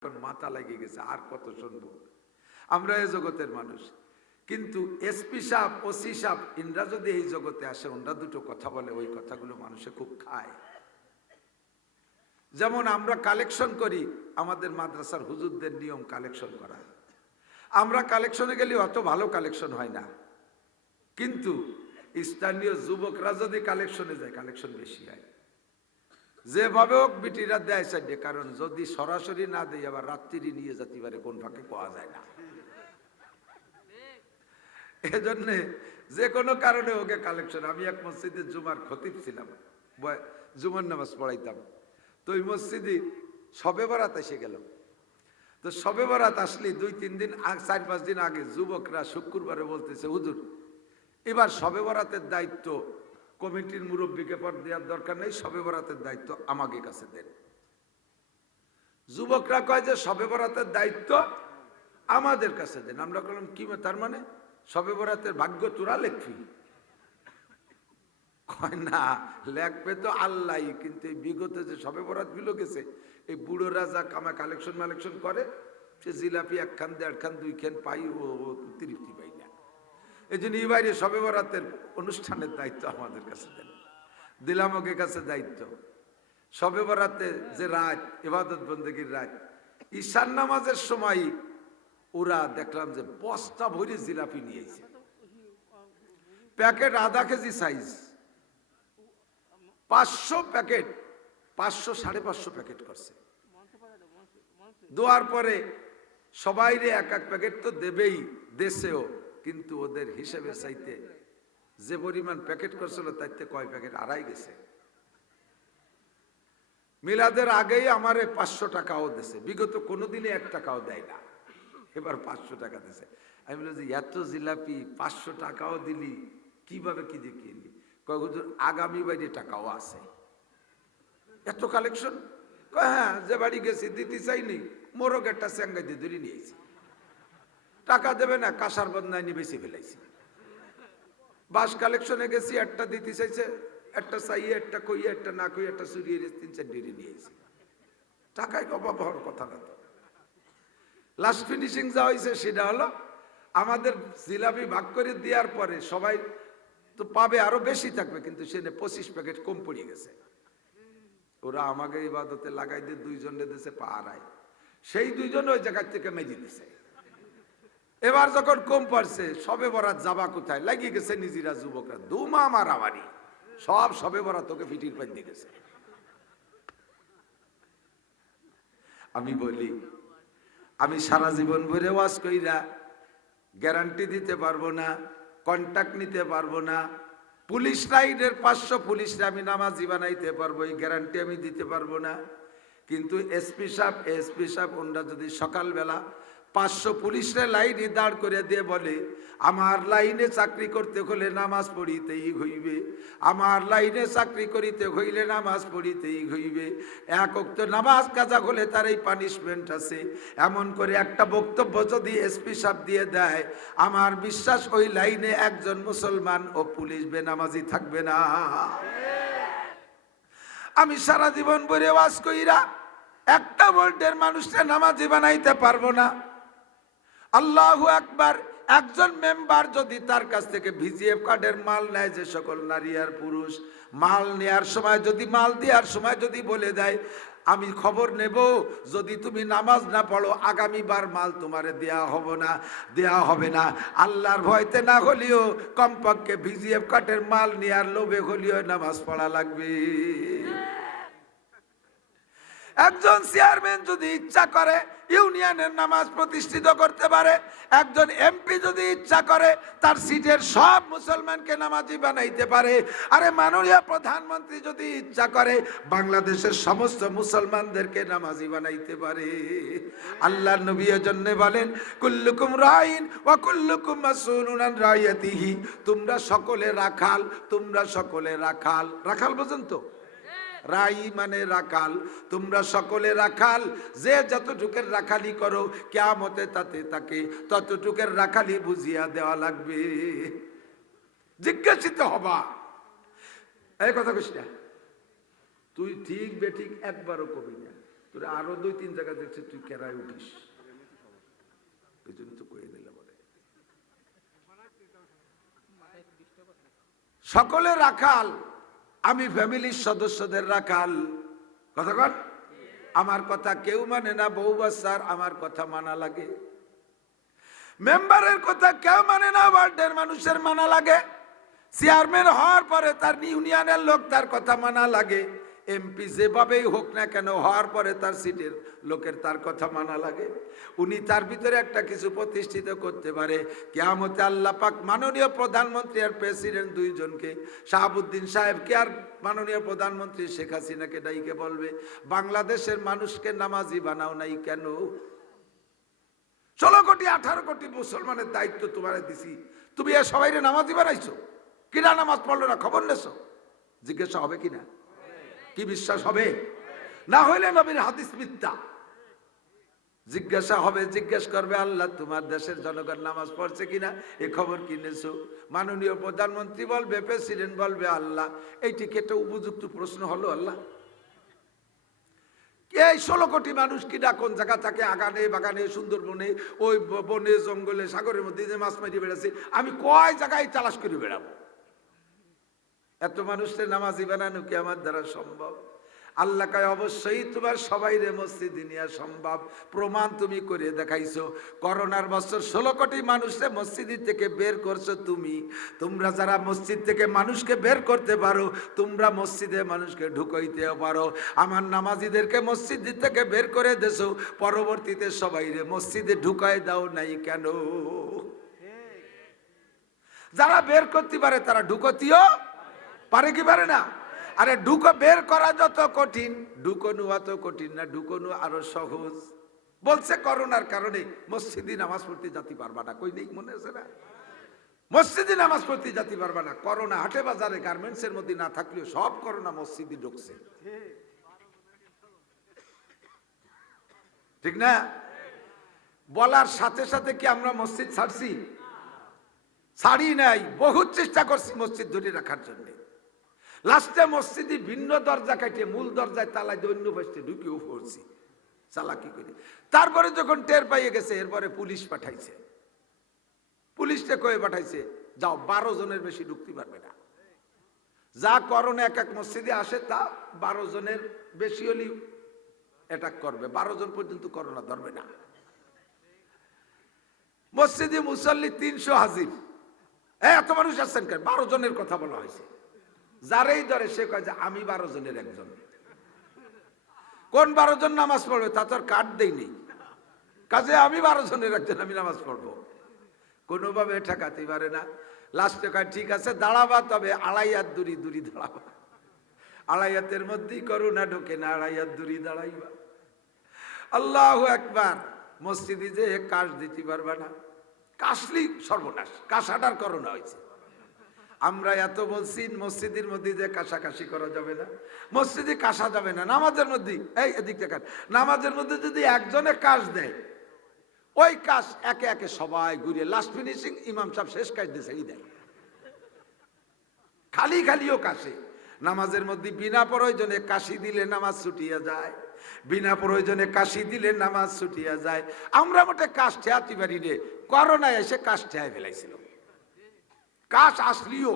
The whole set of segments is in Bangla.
এখন মাথা লেগে গেছে, আর কত শুনবো। আমরা এই জগতের মানুষ, কিন্তু এসপি সাহেব, ওসি সাহেব, ইনরা যদি এই জগতে আসে, ওনরা দুটো কথা বলে, ওই কথাগুলো মানুষে খুব খায়। যেমন আমরা কালেকশন করি, আমাদের মাদ্রাসার হুজুরদের নিয়ম কালেকশন করা। আমরা কালেকশনে গেলে অত ভালো কালেকশন হয় না, কিন্তু স্থানীয় যুবকরা যদি কালেকশনে যায়, কালেকশন বেশি হয়। যেভাবে হোক বিটিরা দেয় সাইডে, কারণ যদি সরাসরি না দেয় আবার রাত্রি নিয়ে যেতে পারে, কোন ফাঁকে পাওয়া যায় না। এজন্যে যে কোনো কারণে ওকে কালেকশন। আমি এক মসজিদে জুমার খতিব ছিলাম, জুমার নামাজ পড়াইতাম। তো ওই মসজিদে শবে বরাত এসে গেল। তো শবে বরাত আসলে 2-3 দিন 4-5 দিন আগে যুবকরা শুক্রবারে বলতেছে, হুজুর এবার শবে বরাতের দায়িত্ব কমিটির মুরব্বীকে পর দেওয়ার দরকার নেই, শবে বরাতের দায়িত্ব আমাকে কাছে দেন। যুবকরা কয় যে শবে বরাতের দায়িত্ব আমাদের কাছে দেন। আমরা বললাম কি, তার মানে শবে বরাতের ভাগ্য তোরা লেখবি? কয় না, লেখবে তো আল্লাহ, কিন্তু এই বিগত যে শবে বরাত গুলো গেছে, এই বুড়োরা যা কামা কালেকশন মালেকশন করে, সে জিলাপি 1 খান 1.5 খান 2 খান পাই, ও তৃপ্তি পাই না। এই জন্য এই বাইরে শবে বরাতের অনুষ্ঠানের দায়িত্ব আমাদের কাছে দেন। দিলাম ওকে কাছে দায়িত্ব। শবে বরাতে যে রাত, ইবাদত বন্দেগীর রাত, ঈশান নামাজের সময় ওরা দেখলাম যে বস্তা ভরে জিলাপি নিয়েছে, প্যাকেট আধা কেজি সাইজ, 500 প্যাকেট, 500-550 প্যাকেট করছে। দেওয়ার পরে সবাই রে 1-1 প্যাকেট তো দেবেই, দেশেও, কিন্তু ওদের হিসেবে চাইতে যে পরিমাণ প্যাকেট করছিল তাইতে কয় প্যাকেট আড়াই গেছে। মিলাদের আগেই আমারে 500 টাকাও দিছে, বিগত কোনোদিনে 1 টাকাও দেয় না, এবার 500 টাকা দিছে। আমি বললাম যে এত জিলাপি 500 টাকাও দিলি, কিভাবে কি দিয়ে কিনলি? কয় হুজুর আগামী বাড়ি টাকাও আছে। এত কালেকশন? হ্যাঁ, যে বাড়ি গেছি দিতে চাইনি, মোরগ একটা চেঙ্গাই দিয়ে ধরে নিয়েছি, টাকা দেবে না, কাঁসার বদনাইনি বেশি ফেলাইছি। বাস কালেকশনে গেছি, একটা দিতে চাইছে, একটা চাইয়ে, একটা কইয়ে, একটা না কইয়ে, একটা চুরিয়ে 3-4 ডেরি নিয়েছি। টাকায় অভাব হওয়ার কথা না। তো লাস্ট ফিনিশিং যা হয়েছে সেটা হলো, আমাদের জিলাপি ভাগ করে দেওয়ার পরে সবাই তো পাবে, আরো বেশি থাকবে, কিন্তু সেটা 25 প্যাকেট কম পড়ে গেছে। ওরা আমাকে ইবাদতে লাগাই দিয়ে 2 জনে দিয়েছে পাহারায়, সেই 2 জন ওই জায়গা থেকে মেজে দিছে। এবার যখন কম পড়ছে, শবে বরাত যাবা কোথায়, লাগিয়ে গেছে নিজেরা যুবকরা দুমা মারামারি, সব শবে বরাত তোকে ফিটির পাই দিয়ে গেছে। আমি বলি, আমি সারা জীবন ভরে ওয়াজ কইরা গ্যারান্টি দিতে পারবো না, কন্ট্যাক্ট নিতে পারবো না, পুলিশ লাইনের 500 পুলিশরা আমি নামাজি বানাইতে পারবো, এই গ্যারান্টি আমি দিতে পারবো না। কিন্তু এসপি সাহেব ওনরা যদি সকালবেলা 500 পুলিশরা লাইনে দাঁড় করে দিয়ে বলে, আমার লাইনে চাকরি করতে হলে নামাজ পড়িতেই হইবে, আমার লাইনে চাকরি করিতে হইলে নামাজ পড়িতেই হইবে, 1 ওয়াক্ত নামাজ কাজা হলে তার এই পানিশমেন্ট আছে, এমন করে একটা বক্তব্য যদি এসপি সাহেব দিয়ে দেয়, আমার বিশ্বাস ওই লাইনে একজন মুসলমান ও পুলিশ বেনামাজি থাকবে না। আমি সারা জীবন ভরে ওয়াজ কইরা একটা ভোল্টের মানুষকে নামাজি বানাইতে পারবো না। আল্লাহু আকবার। একজন মেম্বার যদি তার কাছ থেকে ভিজিএফ কার্ডের মাল নেয়, যে সকল নারী আর পুরুষ মাল নেয়ার সময় যদি, মাল দেওয়ার সময় যদি বলে দেয়, আমি খবর নেব, যদি তুমি নামাজ না পড়ো আগামীবার মাল তোমারে দেয়া হবে না। আল্লাহর ভয়তে না হলেও কমপক্ষে ভিজিএফ কার্ডের মাল নেয়ার লোভে হলেও নামাজ পড়া লাগবে। একজন চেয়ারম্যান যদি ইচ্ছা করে ইউনিয়নের নামাজ প্রতিষ্ঠিত করতে পারে, একজন এমপি যদি ইচ্ছা করে তার সিটের সব মুসলমানকে নামাজি বানাইতে পারে, আরে মাননীয় প্রধানমন্ত্রী যদি ইচ্ছা করে বাংলাদেশের সমস্ত মুসলমানদেরকে নামাজি বানাইতে পারে। আল্লাহর নবী এজন্য বলেন, কুল্লুকুম রাইন ওয়া কুল্লুকুম মাসউলুন আন রাইয়াতিহি, তোমরা সকলে রাখাল, তোমরা সকলে রাখাল। রাখাল বোঝেন তো? রাই মানে রাখাল, তোমরা সকলে রাখাল, যে যতটুকের রাখালি করো কিয়ামতে তাতে তাকে ততটুকের রাখালি বুঝিয়া দেওয়া লাগবে, জিজ্ঞাসিত হবা। এই কথা কইস না তুই, ঠিক বেঠিক একবারও কবি না। তোরা আরো 2-3 জায়গা দেখছি তুই কেরায় উঠিস, এই জন্য তো কয়ে দিলাম। সকলে রাখাল, আমি ফ্যামিলির সদস্যদের রাখাল। কথা কন, আমার কথা কেউ মানে না। বউ বাচ্চার আমার কথা মানা লাগে, মেম্বারের কথা কেউ মানে না, ওয়ার্ডের মানুষের মানা লাগে, চেয়ারম্যান হওয়ার পরে তার ইউনিয়নের লোক তার কথা মানা লাগে, এমপি যেভাবেই হোক না কেন হওয়ার পরে তার সিটের লোকের তার কথা মানা লাগে। উনি তার ভিতরে একটা কিছু প্রতিষ্ঠিত করতে পারে, কিয়ামতে আল্লাহ পাক মাননীয় প্রধানমন্ত্রী আর প্রেসিডেন্ট দুইজনকে, শাহাবুদ্দিন সাহেবকে আর মাননীয় প্রধানমন্ত্রী শেখ হাসিনাকে ডাইকে বলবে, বাংলাদেশের মানুষকে নামাজি বানাও নাই কেন? 16 কোটি 18 কোটি মুসলমানের দায়িত্ব তোমার দিছি, তুমি এ সবাই নামাজি বানাইছো, কিনা নামাজ পড়লো না খবর নেছো? জিজ্ঞাসা হবে কিনা? কি বিশ্বাস হবে? না হইলে নবীর হাদিস মিথ্যা। জিজ্ঞাসা হবে, জিজ্ঞেস করবে আল্লাহ তোমার দেশের জনগণ নামাজ পড়ছে কিনা, এ খবর কিনেছো? মাননীয় প্রধানমন্ত্রী বলবে, প্রেসিডেন্ট বলবে, আল্লাহ এইটি কি একটা উপযুক্ত প্রশ্ন হলো? আল্লাহ এই 16 কোটি মানুষ কিনা কোন জায়গা থাকে, আগানে বাগানে সুন্দরবনে ওই বনে জঙ্গলে সাগরের মধ্যে যে মাছ মারিয়ে বেড়াচ্ছে, আমি কয় জায়গায় তালাশ করে বেড়াবো? এত মানুষের নামাজি বানানো কি আমার দ্বারা সম্ভব? আল্লাহ কয় অবশ্যই তোমার সবাই রে মসজিদে নিয়ে সম্ভব। প্রমাণ তুমি করে দেখাইছো। করোনার বছর 16 কোটি মানুষকে মসজিদ থেকে বের করছো তুমি। তোমরা যারা মসজিদ থেকে মানুষকে বের করতে পারো, তোমরা মসজিদে মানুষকে ঢুকাইতেও পারো। আমার নামাজিদেরকে মসজিদ থেকে বের করে দেছো, পরবর্তীতে সবাই রে মসজিদে ঢুকাই দাও নাই কেন? যারা বের করতে পারে তারা ঢুকতিও পারে কি পারে না? আরে ঢুকো বের করা যত কঠিন, ঢুকনো অত কঠিন না, ঢুকনো আরো সহজ। বলছে করোনার কারণে মসজিদে নামাজ পড়তে যেতে পারবা না, কই নেই মনে আছে না? মসজিদে নামাজ পড়তে যেতে পারবা না। করোনা হাটে বাজারে গার্মেন্টস এর মধ্যে না থাকলেও সব করোনা মসজিদে ঢুকছে, ঠিক না? বলার সাথে সাথে কি আমরা মসজিদ ছাড়ছি? ছাড়ি নাই। বহুত চেষ্টা করছি মসজিদ ধরে রাখার জন্য। লাস্টে মসজিদে ভিন্ন দরজা কাটিয়ে মূল দরজায় তালা দিয়ে অন্য পাশে ঢুকিয়েও পড়ছি চালাকি করে। তারপরে যখন টের পাইয়ে গেছে, এরপরে পুলিশ পাঠাইছে। পুলিশকে কয়ে পাঠাইছে, যাও 12 জনের বেশি ঢুকতে পারবে না। যা করোনা এক এক মসজিদে আসে তা 12 জনের বেশি হলেই অ্যাটাক করবে, 12 জন পর্যন্ত করোনা ধরবে না। মসজিদে মুসল্লি 300 হাজির। এত মানুষ আসছেন কেন? 12 জনের কথা বলা হয়েছে। যারেই ধরে সে কয় যে আমি 12 জনের একজন। কোন 12 জন নামাজ পড়বে তা তো আর কার্ড দেয়নি, কাজে আমি 12 জনের একজন, আমি নামাজ পড়বো। কোনোভাবে ঠেকাতে পারে না। লাস্টে কয় ঠিক আছে দাঁড়াবা, তবে 2.5 হাত দূরি দূরি দাঁড়াবা। 2.5 হাতের মধ্যেই করোনা ঢোকে না, 2.5 হাত দূরি দাঁড়াইবা। আল্লাহু আকবার। মসজিদে যে কাশ দিতে পারবা না, কাশলি সর্বনাশ। কাশাটার করোনা হয়েছে। আমরা এত বলছি মসজিদের মধ্যে যে কাশাকাশি করা যাবে না, মসজিদে কাশা যাবে না। নামাজের মধ্যে এই এদিক দেখান, নামাজের মধ্যে যদি একজনে কাশ দেয়, ওই কাশ একে একে সবাই ঘুরে লাস্ট ফিনিশিং ইমাম সাহেব শেষ কাশ দিয়েছে এই দেয়। খালি খালিও কাশে। নামাজের মধ্যে বিনা প্রয়োজনে কাশি দিলে নামাজ ছুটিয়া যায়, বিনা প্রয়োজনে কাশি দিলে নামাজ ছুটিয়া যায়। আমরা মোটে কাশ ঠেয়াতে পারি রে, করোনা এসে কাশ ঠেয়াই ফেলাইছিল। কাশ আসলিও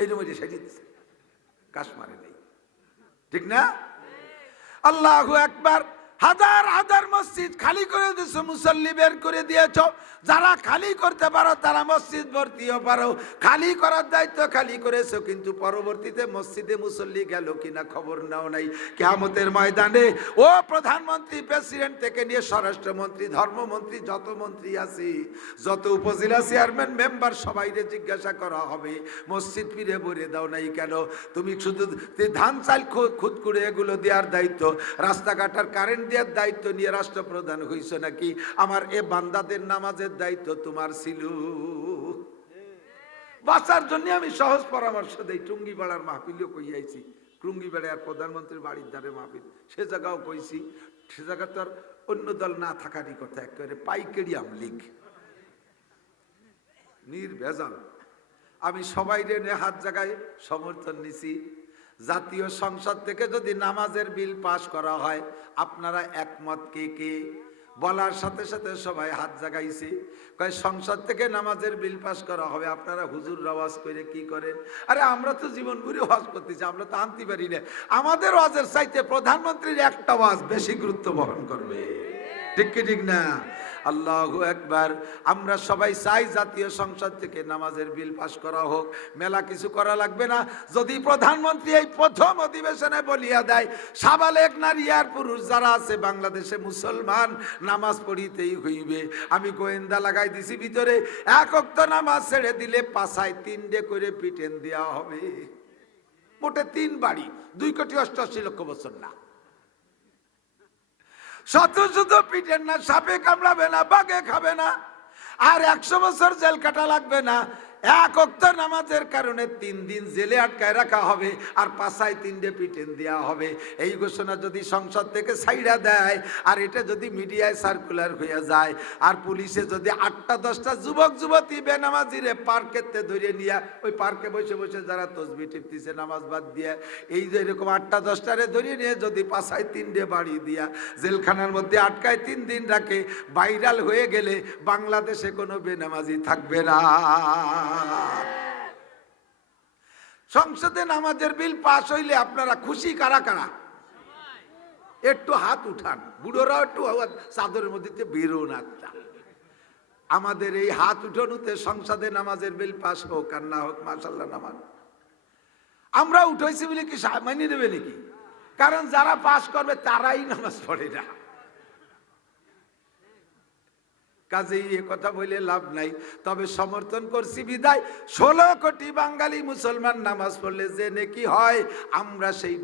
এই রকম সেটি দিচ্ছে, কাশ মারে নেই, ঠিক না? আল্লাহু আকবার। হাজার হাজার মসজিদ খালি করে দিয়েছো, মুসল্লি বের করে দিয়েছ। যারা খালি করতে পারো তারা মসজিদ ভর্তিও পারো। খালি করার দায়িত্ব খালি করেছো, কিন্তু পরবর্তীতে মসজিদে মুসল্লি গেল কিনা খবর নাও নাই। কিয়ামতের ময়দানে ও প্রধানমন্ত্রী, প্রেসিডেন্ট থেকে নিয়ে স্বরাষ্ট্রমন্ত্রী, ধর্মমন্ত্রী, যত মন্ত্রী আছে, যত উপজেলা চেয়ারম্যান, মেম্বার, সবাইকে জিজ্ঞাসা করা হবে মসজিদ ফিরে ভরে দাও নাই কেন? তুমি শুধু ধান চাল খুদ করে এগুলো দেওয়ার দায়িত্ব, রাস্তাঘাটার কারেন্ট দেওয়ার দায়িত্ব নিয়ে রাষ্ট্রপ্রধান হইছ নাকি? আমার এ বান্দাদের নামাজের দায়িত্ব তোমার ছিল। বাঁচার জন্য আমি সহজ পরামর্শ দেই। টুঙ্গিপাড়ার মাহফিলও কইয়াছি, টুঙ্গিপাড়ার প্রধানমন্ত্রীর বাড়ির ধারে মাহফিল, সে জায়গাও কইছি। সে জায়গা তো আর অন্য দল না থাকারই কথা, একেবারে পাইকারি আমলিগ নির্ভেজাল। আমি সবাই রে হাত জায়গায় সমর্থন নিছি। জাতীয় সংসদ থেকে যদি নামাজের বিল পাস করা হয়, আপনারা একমত কে কে? বলার সাথে সাথে সবাই হাত জাগাইছে। কয় সংসদ থেকে নামাজের বিল পাস করা হবে। আপনারা হুজুর ওয়াজ করে কি করেন? আরে আমরা তো জীবন ভরে ওয়াজ করতেছি, আমরা তো আনতে পারি না। আমাদের ওয়াজের চাইতে প্রধানমন্ত্রীর একটা ওয়াজ বেশি গুরুত্ব বহন করবে, ঠিক কি ঠিক না? আল্লাহু আকবার। আমরা সবাই চাই জাতীয় সংসদ থেকে নামাজের বিল পাস করা হোক। মেলা কিছু করা লাগবে না। যদি প্রধানমন্ত্রী এই প্রথম অধিবেশনে বলিয়া দেয় সাবালেক নারী আর পুরুষ যারা আছে বাংলাদেশে মুসলমান, নামাজ পড়িতেই হইবে, আমি গোয়েন্দা লাগাই দিছি ভিতরে, এক ওয়াক্ত নামাজ ছেড়ে দিলে পাছায় 3 করে পিটেন দেওয়া হবে। মোটে 3 বাড়ি, 2,88,00,000 বছর না। শত শত পিটেন না, সাপে কামড়াবে না, বাঘে খাবে না, আর 100 বছর জেল কাটা লাগবে না। এক ওয়াক্ত নামাজের কারণে 3 দিন জেলে আটকায় রাখা হবে, আর পাছায় 3 পিটেন দেওয়া হবে। এই ঘোষণা যদি সংসদ থেকে ছাইড়া দেয়, আর এটা যদি মিডিয়ায় সার্কুলার হয়ে যায়, আর পুলিশে যদি 8টা-10টা যুবক যুবতী বেনামাজিরে পার্কেতে ধরে নিয়ে, ওই পার্কে বসে বসে যারা তসবি টিপতেছে নামাজ বাদ দিয়ে, এই যে এরকম 8টা-10টারে ধরে নিয়ে যদি পাছায় 3 বাড়ি দিয়া জেলখানার মধ্যে আটকায় 3 দিন রাখে, ভাইরাল হয়ে গেলে বাংলাদেশে কোনো বেনামাজি থাকবে না। সংসদে নামাজের বিল পাস হইলে আপনারা খুশি কারা কারা? একটু হাত উঠান। বুড়োরাও একটু চাদরের মধ্যে বেরো না। আমাদের এই হাত উঠানোতে সংসদে নামাজের বিল পাস হোক আর না হোক, মাশাআল্লাহ নামাজ আমরা উঠাইছি বলে কি মানিয়ে দেবে নাকি? কারণ যারা পাস করবে তারাই নামাজ পড়ে না। কাজেই এ কথা বলে লাভ নাই। তবে সমর্থন করছি বিদায় 16 কোটি বাঙালি মুসলমান নামাজ পড়লে যে নেকি হয়, আমরা সেই